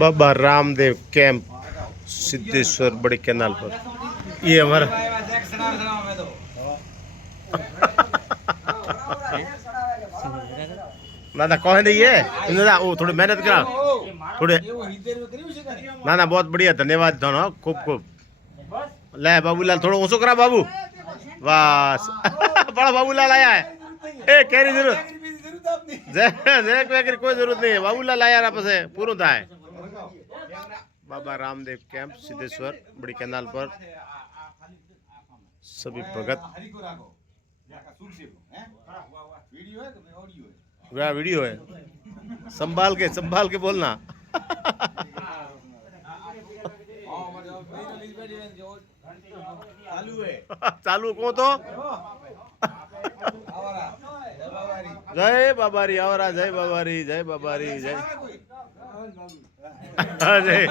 Baba Ramdev camp Siddheshwar बड़ी canal पर। ये हमारा ना कहे नहीं है ना वो थोड़ी मेहनत करा थोड़े ना ना बहुत बढ़िया धन्यवाद दोनों खूब खूब ले बाबूलाल थोड़ा ऊँचो करा बाबू बस बड़ा बाबूलाल आया है ए कैरी जरूरत जय कोई जरूरत नहीं है बाबूलाल आया आप से पूरा था है बाबा रामदेव कैंप सिद्धेश्वर बड़ी कैनाल पर सभी भगत वीडियो है संभाल के बोलना चालू को तो जय बाबारी आवरा जय बाबारी जय बाबारी जय जय